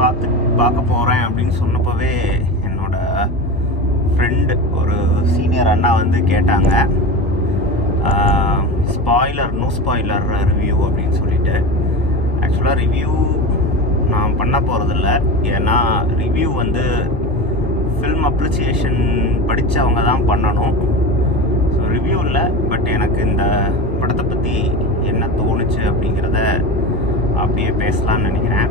பார்க்க போகிறேன் அப்படின்னு சொன்னப்போவே என்னோட ஃப்ரெண்டு ஒரு சீனியர் அண்ணா வந்து கேட்டாங்க, நோ ஸ்பாய்லர் ரிவ்யூ அப்படின்னு சொல்லிட்டு. ஆக்சுவலாக ரிவ்யூ நான் பண்ண போகிறதில்ல, ஏன்னா ரிவ்யூ வந்து ஃபில்ம் அப்ரிசியேஷன் படித்தவங்க தான் பண்ணணும். ஸோ ரிவ்யூ இல்லை, பட் எனக்கு இந்த படத்தை பற்றி என்ன தோணுச்சு அப்படிங்கிறத அப்படியே பேசலான்னு நினைக்கிறேன்.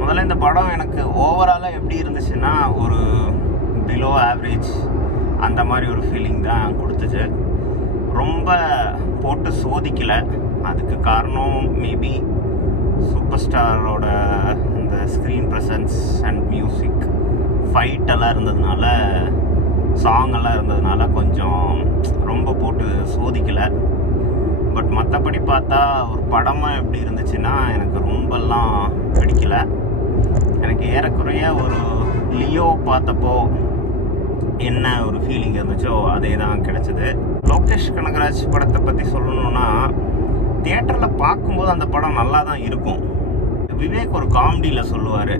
முதல்ல இந்த படம் எனக்கு ஓவராலாக எப்படி இருந்துச்சுன்னா, ஒரு பிலோ ஆவரேஜ் அந்த மாதிரி ஒரு ஃபீலிங் தான் கொடுத்துச்சு. ரொம்ப போட்டு சோதிக்கலை. அதுக்கு காரணம் மேபி சூப்பர் ஸ்டாரோட அந்த ஸ்க்ரீன் ப்ரெசன்ஸ் அண்ட் மியூசிக், ஃபைட்டெல்லாம் இருந்ததுனால, சாங்கெல்லாம் இருந்ததுனால கொஞ்சம் ரொம்ப போட்டு சோதிக்கலை. பட் மற்றபடி பார்த்தா ஒரு படமாக எப்படி இருந்துச்சுன்னா எனக்கு ரொம்பலாம் பிடிக்கலை. எனக்கு ஏறக்குறைய ஒரு லியோ பார்த்தப்போ என்ன ஒரு ஃபீலிங் இருந்துச்சோ அதே தான் கிடச்சிது. லோகேஷ் கனகராஜ் படத்தை பற்றி சொல்லணுன்னா, தியேட்டரில் பார்க்கும்போது அந்த படம் நல்லா தான் இருக்கும். விவேக் ஒரு காமெடியில் சொல்லுவார்,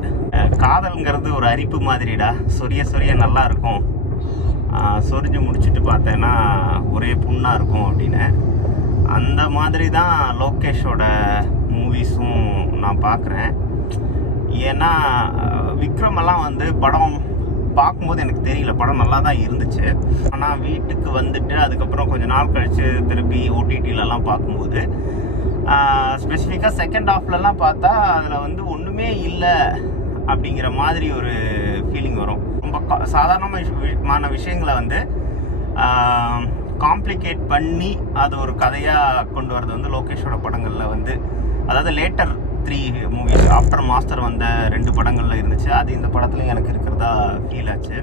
காதல்ங்கிறது ஒரு அரிப்பு மாதிரிடா, சொரிய நல்லா இருக்கும், சொரிஞ்சு முடிச்சுட்டு பார்த்தேன்னா ஒரே புண்ணாக இருக்கும் அப்படின்னு. அந்த மாதிரி தான் லோகேஷோட மூவிஸும் நான் பார்க்குறேன். ஏன்னா விக்ரமெல்லாம் வந்து படம் பார்க்கும்போது எனக்கு தெரியல, படம் நல்லா தான் இருந்துச்சு. ஆனால் வீட்டுக்கு வந்துட்டு அதுக்கப்புறம் கொஞ்சம் நாள் கழித்து திருப்பி ஓடிடிலலாம் பார்க்கும்போது ஸ்பெசிஃபிக்காக செகண்ட் ஹாஃப்லலாம் பார்த்தா அதில் வந்து ஒன்றுமே இல்லை அப்படிங்கிற மாதிரி ஒரு ஃபீலிங் வரும். ரொம்ப சாதாரணமான விஷயங்களை வந்து காம்ப்ளிகேட் பண்ணி அது ஒரு கதையாக கொண்டு வரது வந்து லோகேஷோட படங்களில் வந்து, அதாவது லேட்டர் 3 மூவிஸ் ஆஃப்டர் மாஸ்டர் வந்த 2 படங்களில் இருந்துச்சு. அது இந்த படத்துலையும் எனக்கு இருக்கிறதா ஃபீல் ஆச்சு.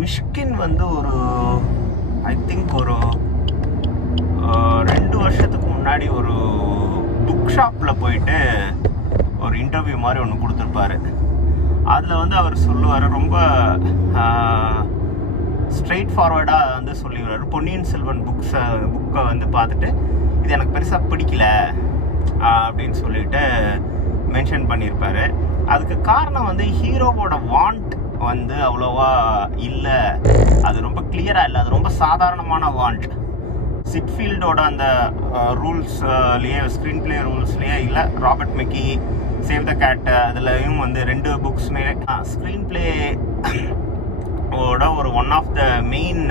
மிஷ்கின் வந்து ஒரு ஐ திங்க் ஒரு 2 வருஷத்துக்கு முன்னாடி ஒரு புக் ஷாப்பில் போயிட்டு ஒரு இன்டர்வியூ மாதிரி ஒன்று கொடுத்துருப்பாரு. அதில் வந்து அவர் சொல்லுவார், ரொம்ப ஸ்ட்ரெயிட் ஃபார்வர்டாக வந்து சொல்லிடுவார். பொன்னியின் செல்வன் புக்கை வந்து பார்த்துட்டு இது எனக்கு பெருசாக பிடிக்கல அப்படின்னு சொல்லிட்டு மென்ஷன் பண்ணியிருப்பார். அதுக்கு காரணம் வந்து ஹீரோவோட வாண்ட் வந்து அவ்வளோவா இல்லை, அது ரொம்ப கிளியராக இல்லை, அது ரொம்ப சாதாரணமான வாண்ட். சிட்ஃபீல்டோட அந்த ரூல்ஸ்லேயே, ஸ்க்ரீன் பிளே ரூல்ஸ்லேயே இல்லை, Robert McKee save the cat அதுலேயும் வந்து 2 புக்ஸுமே ஸ்க்ரீன் பிளே ஓட ஒரு one of the main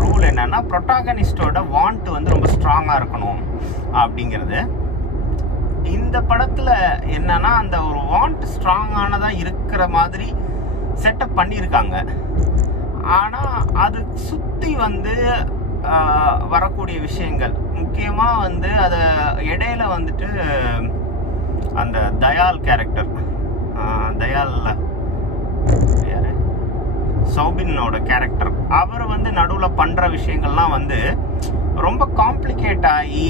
rule என்னன்னா, ப்ரொட்டாகனிஸ்டோட வாண்ட் வந்து ரொம்ப ஸ்ட்ராங்காக இருக்கணும் அப்படிங்கிறது. இந்த படத்தில் என்னன்னா, அந்த ஒரு வாண்ட் ஸ்ட்ராங்கானதாக இருக்கிற மாதிரி செட்டப் பண்ணியிருக்காங்க. ஆனால் அது சுற்றி வந்து வரக்கூடிய விஷயங்கள், முக்கியமாக வந்து அதை இடையில வந்துட்டு அந்த தயால் கேரக்டர், தயால் யார், சௌபினோட கேரக்டர், அவர் வந்து நடுவில் பண்ணுற விஷயங்கள்லாம் வந்து ரொம்ப காம்ப்ளிகேட் ஆகி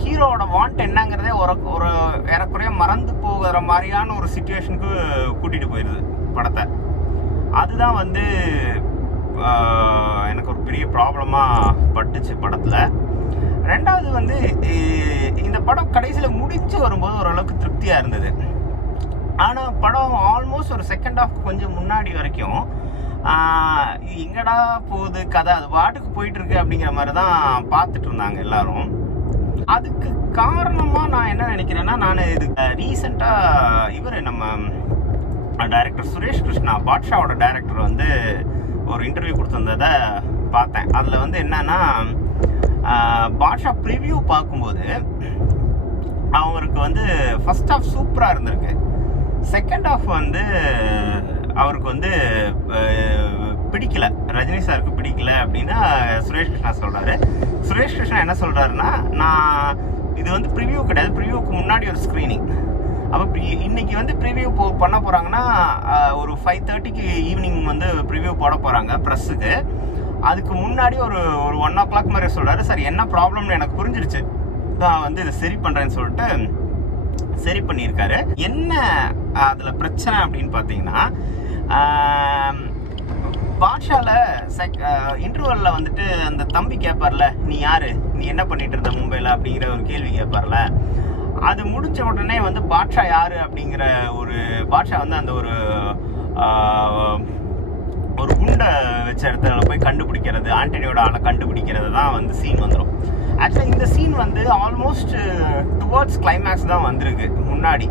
ஹீரோவோட வாண்ட் என்னங்கிறதே ஒரு ஏறக்குறைய மறந்து போகிற மாதிரியான ஒரு சிச்சுவேஷனுக்கு கூட்டிகிட்டு போயிடுது படத்தை. அதுதான் வந்து எனக்கு ஒரு பெரிய ப்ராப்ளமாக பட்டுச்சு படத்தில். ரெண்டாவது வந்து இந்த படம் கடைசியில் முடிஞ்சு வரும்போது ஓரளவுக்கு திருப்தியாக இருந்தது. ஆனால் படம் ஆல்மோஸ்ட் ஒரு செகண்ட் ஹாஃப் கொஞ்சம் முன்னாடி வரைக்கும் எங்கடா போகுது கதை, அது பாட்டுக்கு போயிட்டுருக்கு அப்படிங்கிற மாதிரி தான் பார்த்துட்டு இருந்தாங்க எல்லாரும். அதுக்கு காரணமாக நான் என்ன நினைக்கிறேன்னா, நான் இது ரீசெண்டாக இவர் நம்ம டைரக்டர் சுரேஷ் கிருஷ்ணா, பாட்ஷாவோட டைரக்டர் வந்து ஒரு இன்டர்வியூ கொடுத்துருந்ததை பார்த்தேன். அதில் வந்து என்னன்னா, பாட்ஷா ப்ரிவ்யூ பார்க்கும்போது அவருக்கு வந்து ஃபர்ஸ்ட் ஹாஃப் சூப்பராக இருந்திருக்கு, செகண்ட் ஹாஃப் வந்து அவருக்கு வந்து பிடிக்கல, ரஜினி சாருக்கு பிடிக்கல அப்படின்னு சுரேஷ் கிருஷ்ணா சொல்கிறாரு. சுரேஷ் கிருஷ்ணா என்ன சொல்கிறாருன்னா, நான் இது வந்து ப்ரிவ்யூ கிடையாது, ப்ரிவ்யூக்கு முன்னாடி ஒரு ஸ்க்ரீனிங். அப்போ இன்னைக்கு வந்து ப்ரிவ்யூ பண்ண போகிறாங்கன்னா ஒரு 5:30க்கு ஈவினிங் வந்து ப்ரிவ்யூ போட போகிறாங்க ப்ரெஸ்ஸுக்கு. அதுக்கு முன்னாடி ஒரு 1 o'clock மாதிரி சொல்கிறாரு. சார் என்ன ப்ராப்ளம்னு எனக்கு புரிஞ்சிருச்சு, நான் வந்து இதை சரி பண்ணுறேன்னு சொல்லிட்டு சரி பண்ணியிருக்காரு. என்ன அதில் பிரச்சனை அப்படின்னு பார்த்தீங்கன்னா, பாட்ஷாவில் இன்டர்வலில் வந்துட்டு அந்த தம்பி கேட்பார்ல, நீ யார், நீ என்ன பண்ணிட்டு இருந்த மும்பையில் அப்படிங்கிற ஒரு கேள்வி கேட்பார்ல. அது முடிஞ்ச உடனே வந்து பாட்ஷா யார் அப்படிங்கிற பாட்ஷா வந்து அந்த ஒரு குண்டை வச்ச இடத்துல போய் கண்டுபிடிக்கிறது, ஆண்டனியோட ஆளை கண்டுபிடிக்கிறது தான் வந்து சீன் வந்துடும். ஆக்சுவலாக இந்த சீன் வந்து ஆல்மோஸ்ட் டுவர்ட்ஸ் கிளைமேக்ஸ் தான் வந்திருக்கு முன்னாடி.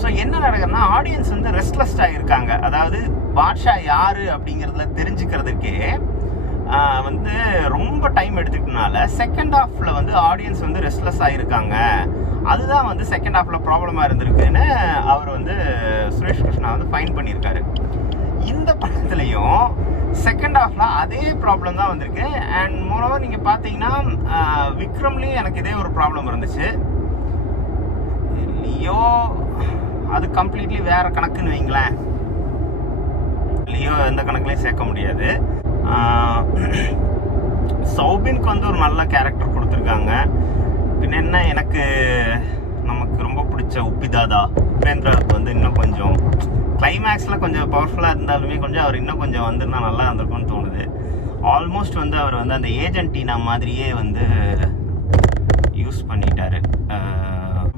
ஸோ என்ன நடக்குதுன்னா, ஆடியன்ஸ் வந்து ரெஸ்ட்லெஸ்டாக இருக்காங்க. அதாவது பாட்ஷா யார் அப்படிங்கிறதுல தெரிஞ்சுக்கிறதுக்கே வந்து ரொம்ப டைம் எடுத்துக்கிட்டனால செகண்ட் ஹாஃபில் வந்து ஆடியன்ஸ் வந்து ரெஸ்ட்லெஸ் ஆகிருக்காங்க. அதுதான் வந்து செகண்ட் ஹாஃபில் ப்ராப்ளமாக இருந்திருக்குன்னு அவர் வந்து சுரேஷ் கிருஷ்ணா வந்து ஃபைன் பண்ணியிருக்காரு. இந்த படத்துலையும் செகண்ட் ஹாஃபில் அதே ப்ராப்ளம் தான் வந்திருக்கு. அண்ட் மோரோவர் நீங்கள் பார்த்தீங்கன்னா விக்ரம்லேயும் எனக்கு இதே ஒரு ப்ராப்ளம் இருந்துச்சு. லியோ அது கம்ப்ளீட்லி வேறு கணக்குன்னு வைங்களேன். லியோ எந்த கணக்குலையும் சேர்க்க முடியாது. சௌபினுக்கு வந்து ஒரு நல்ல கேரக்டர் கொடுத்துருக்காங்க. பின்ன என்ன, நமக்கு ரொம்ப பிடிச்ச உபேந்திராவுக்கு வந்து இன்னும் கொஞ்சம் கிளைமேக்ஸில் கொஞ்சம் பவர்ஃபுல்லாக இருந்தாலுமே கொஞ்சம் அவர் இன்னும் கொஞ்சம் வந்துருந்தா நல்லா இருந்திருக்கும்னு தோணுது. ஆல்மோஸ்ட் வந்து அவர் வந்து அந்த ஏஜென்டினா மாதிரியே வந்து யூஸ் பண்ணிட்டாரு.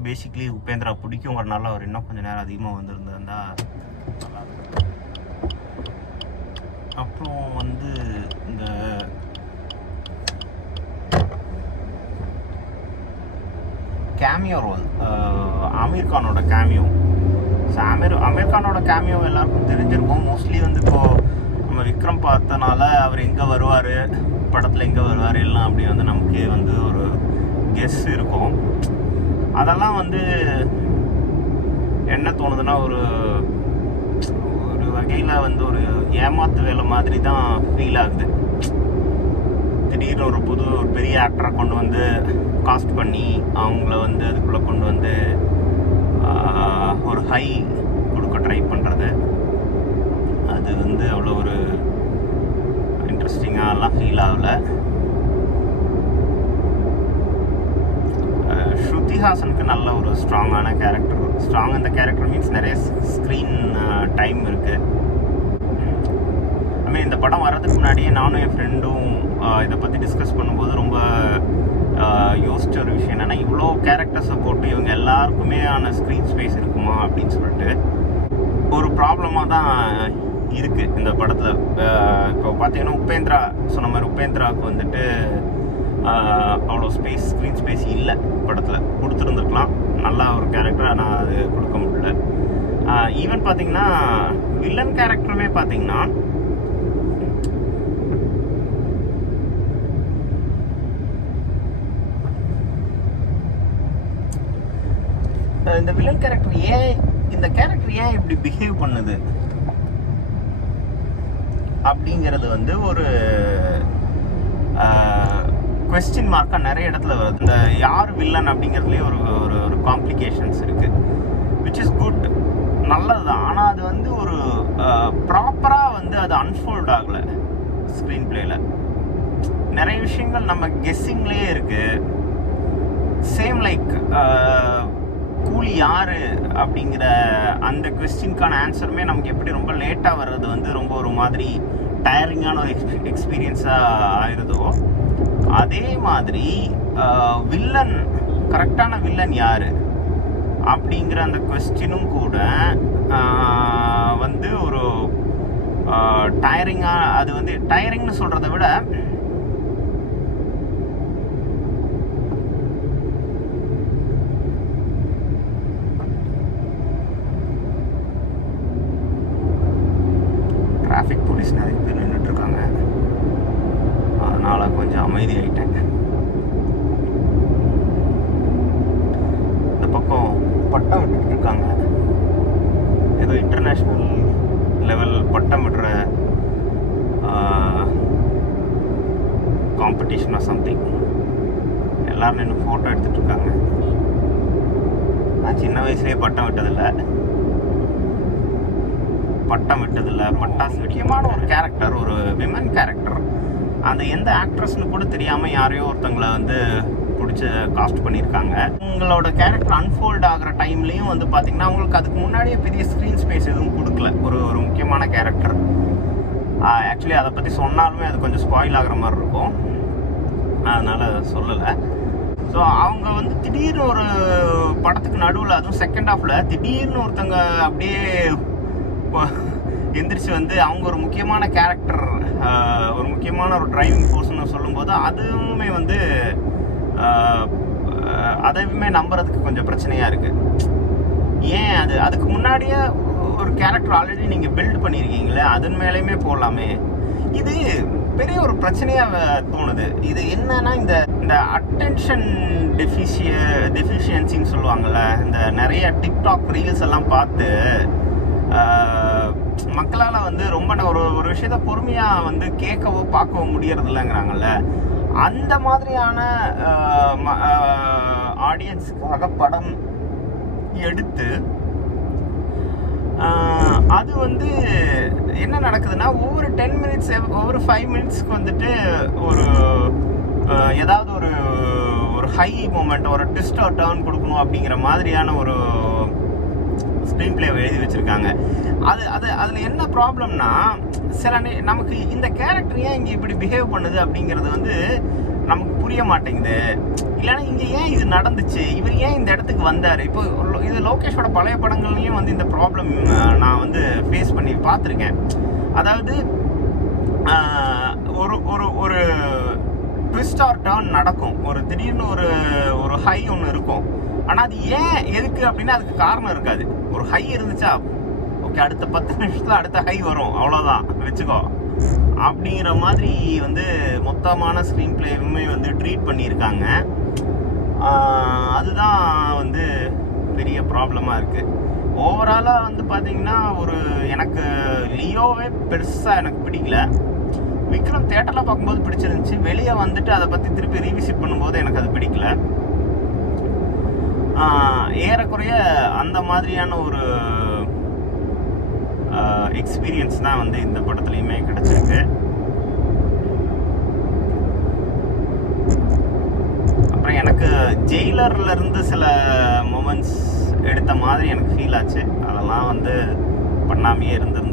பேசிக்லி உபேந்திரா பிடிக்குங்கிறனால அவர் இன்னும் கொஞ்சம் நேரம் அதிகமாக வந்திருந்தா நல்லா இருக்கும். அப்புறம் வந்து இந்த கேமியோ ரோல், ஆமீர் கானோட கேமியோ. ஸோ ஆமீர் கானோட கேமியோ எல்லாருக்கும் தெரிஞ்சிருக்கும். மோஸ்ட்லி வந்து இப்போது நம்ம விக்ரம் பார்த்தனால அவர் எங்கே வருவார், படத்தில் எங்கே வருவார் எல்லாம் அப்படி வந்து நமக்கே வந்து ஒரு கெஸ் இருக்கும். அதெல்லாம் வந்து என்ன தோணுதுன்னா, ஒரு வகையில் வந்து ஒரு ஏமாத்து வேலை மாதிரி தான் ஃபீல் ஆகுது. திடீர்னு ஒரு பெரிய ஆக்டரை கொண்டு வந்து காஸ்ட் பண்ணி அவங்கள வந்து அதுக்குள்ளே கொண்டு வந்து ஒரு ஹை கொடுக்க ட்ரை பண்ணுறது, அது வந்து அவ்வளோ ஒரு இன்ட்ரெஸ்டிங்காகலாம் ஃபீல் ஆகலை. ஸ்ருதிஹாசனுக்கு நல்ல ஒரு ஸ்ட்ராங்கான கேரக்டர். இந்த கேரக்டர் மீன்ஸ் நிறைய ஸ்க்ரீன் டைம் இருக்குது. ஐ மீன் இந்த படம் வர்றதுக்கு முன்னாடியே நானும் என் ஃப்ரெண்டும் இதை பற்றி டிஸ்கஸ் பண்ணும்போது ரொம்ப யோசிச்ச ஒரு விஷயம் என்னென்னா, இவ்வளோ கேரக்டர்ஸை போட்டு இவங்க எல்லாருக்குமே ஆன ஸ்க்ரீன் ஸ்பேஸ் இருக்குமா அப்படின்னு சொல்லிட்டு ஒரு ப்ராப்ளமாக தான் இருக்குது இந்த படத்தில். இப்போ பார்த்தீங்கன்னா உபேந்திரா சொன்ன மாதிரி உபேந்திராவுக்கு வந்துட்டு அவ்வளோ ஸ்க்ரீன் ஸ்பேஸ் இல்லை படத்தில். கொடுத்துருந்துருக்கலாம் நல்லா ஒரு கேரக்டர், ஆனால் அது கொடுக்க முடியல. ஈவன் பார்த்தீங்கன்னா வில்லன் கேரக்டருமே பார்த்தீங்கன்னா இந்த வில்லன் கேரக்டர் ஏன் இப்படி பிஹேவ் பண்ணுது அப்படிங்கிறது வந்து ஒரு குவெஸ்டின் மார்க்காக நிறைய இடத்துல வருது. இந்த யார் வில்லன் அப்படிங்கிறதுலேயே ஒரு காம்ப்ளிகேஷன்ஸ் இருக்குது. விச் இஸ் குட், நல்லது தான். ஆனால் அது வந்து ஒரு ப்ராப்பராக வந்து அது அன்ஃபோல்ட் ஆகலை ஸ்க்ரீன் பிளேயில். நிறைய விஷயங்கள் நம்ம கெஸ்ஸிங்லேயே இருக்குது. சேம் லைக் கூலி யார் அப்படிங்கிற அந்த கொஸ்டினுக்கான ஆன்சருமே நமக்கு எப்படி ரொம்ப லேட்டாக வர்றது வந்து ரொம்ப ஒரு மாதிரி டயரிங்கான ஒரு எக்ஸ்பீரியன்ஸாக ஆயிடுதோ, அதே மாதிரி கரெக்டான வில்லன் யார் அப்படிங்கிற அந்த கொஸ்டினும் கூட வந்து ஒரு டயரிங்காக, அது வந்து டயரிங்னு சொல்கிறத விட டிராஃபிக் போலீஸ் நிறைய பேர் நின்றுட்டுருக்காங்க, அதனால் கொஞ்சம் அமைதியாகிட்டேன். இந்த பக்கம் பட்டம் விட்டுருக்காங்க, ஏதோ இன்டர்நேஷ்னல் லெவல் பட்டம் விடுற காம்படிஷனாக சம்திங். எல்லோரும் நின்று ஃபோட்டோ எடுத்துகிட்ருக்காங்க. நான் சின்ன வயசுலேயே பட்டம் விட்டதில்லை. பட்டாசு முக்கியமான ஒரு கேரக்டர், ஒரு விமன் கேரக்டர். அந்த எந்த ஆக்ட்ரஸ்னு கூட தெரியாமல் யாரையோ ஒருத்தங்களை வந்து பிடிச்சி காஸ்ட் பண்ணியிருக்காங்க. உங்களோட கேரக்டர் அன்ஃபோல்ட் ஆகிற டைம்லேயும் வந்து பார்த்திங்கன்னா அவங்களுக்கு அதுக்கு முன்னாடியே பெரிய ஸ்க்ரீன் ஸ்பேஸ் எதுவும் கொடுக்கல. ஒரு முக்கியமான கேரக்டர் ஆக்சுவலி அதை பற்றி சொன்னாலுமே அது கொஞ்சம் ஸ்பாயில் ஆகிற மாதிரி இருக்கும், அதனால் சொல்லலை. ஸோ அவங்க வந்து திடீர்னு ஒரு படத்துக்கு நடுவில், அதுவும் செகண்ட் ஹாஃபில் திடீர்னு ஒருத்தங்க அப்படியே எந்திரிச்சு வந்து அவங்க ஒரு முக்கியமான கேரக்டர், ஒரு முக்கியமான ஒரு டிரைவிங் ஃபோர்ஸ்னு சொல்லும்போது அதுவுமே வந்து அதையுமே நம்புறதுக்கு கொஞ்சம் பிரச்சனையாக இருக்குது. ஏன் அதுக்கு முன்னாடியே ஒரு கேரக்டர் ஆல்ரெடி நீங்கள் பில்ட் பண்ணியிருக்கீங்களே, அதன் மேலேயுமே போடலாமே. இது பெரிய ஒரு பிரச்சனையாக தோணுது. இது என்னன்னா இந்த அட்டென்ஷன் டெஃபிஷியன்சின்னு சொல்லுவாங்கள்ல, இந்த நிறைய டிக்டாக் ரீல்ஸ் எல்லாம் பார்த்து மக்களால் வந்து ரொம்ப ஒரு விஷயத்த பொறுமையாக வந்து கேட்கவோ பார்க்கவோ முடியறது இல்லைங்கிறாங்கல்ல. அந்த மாதிரியான ஆடியன்ஸுக்காக படம் எடுத்து அது வந்து என்ன நடக்குதுன்னா, ஒவ்வொரு 10 மினிட்ஸ் ஒவ்வொரு 5 மினிட்ஸ்க்கு வந்துட்டு ஒரு ஏதாவது ஒரு ஹை மூமெண்ட், ஒரு ட்விஸ்ட் ஆர் டர்ன் கொடுக்கணும் அப்படிங்கிற மாதிரியான ஒரு ஸ்க்ரீன் பிளேவை எழுதி வச்சுருக்காங்க. அதில் என்ன ப்ராப்ளம்னா, நமக்கு இந்த கேரக்டர் ஏன் இங்கே இப்படி பிஹேவ் பண்ணுது அப்படிங்கிறது வந்து நமக்கு புரிய மாட்டேங்குது. இல்லைன்னா இங்கே ஏன் இது நடந்துச்சு, இவர் ஏன் இந்த இடத்துக்கு வந்தார். இப்போ இது லோகேஷோட பழைய படங்கள்லையும் வந்து இந்த ப்ராப்ளம் நான் வந்து ஃபேஸ் பண்ணி பார்த்துருக்கேன். அதாவது ஒரு ட்விஸ்ட் ஆர் டர்ன் நடக்கும், ஒரு திடீர்னு ஒரு ஹை ஒன்று இருக்கும். ஆனால் அது ஏன் எதுக்கு அப்படின்னா அதுக்கு காரணம் இருக்காது. ஒரு ஹை இருந்துச்சா, ஓகே, அடுத்த 10 நிமிஷத்தில் அடுத்த ஹை வரும், அவ்வளோதான் வச்சுக்கோ அப்படிங்கிற மாதிரி வந்து மொத்தமான ஸ்க்ரீன் பிளேவுமே வந்து ட்ரீட் பண்ணியிருக்காங்க. அதுதான் வந்து பெரிய ப்ராப்ளமாக இருக்குது. ஓவராலாக வந்து பார்த்திங்கன்னா எனக்கு லியோவே பெருசாக எனக்கு பிடிக்கல. விக்ரம் தேட்டரில் பார்க்கும்போது பிடிச்சிருந்துச்சு, வெளியே வந்துட்டு அதை பற்றி திருப்பி ரீவிசிட் பண்ணும்போது எனக்கு அது பிடிக்கல. ஏறக்குறைய அந்த மாதிரியான ஒரு எக்ஸ்பீரியன்ஸ் தான் வந்து இந்த படத்துலையுமே கிடச்சிருக்கு. அப்புறம் எனக்கு ஜெயிலர்லேருந்து சில மொமெண்ட்ஸ் எடுத்த மாதிரி எனக்கு ஃபீல் ஆச்சு. அதெல்லாம் வந்து பண்ணாமையே இருந்தது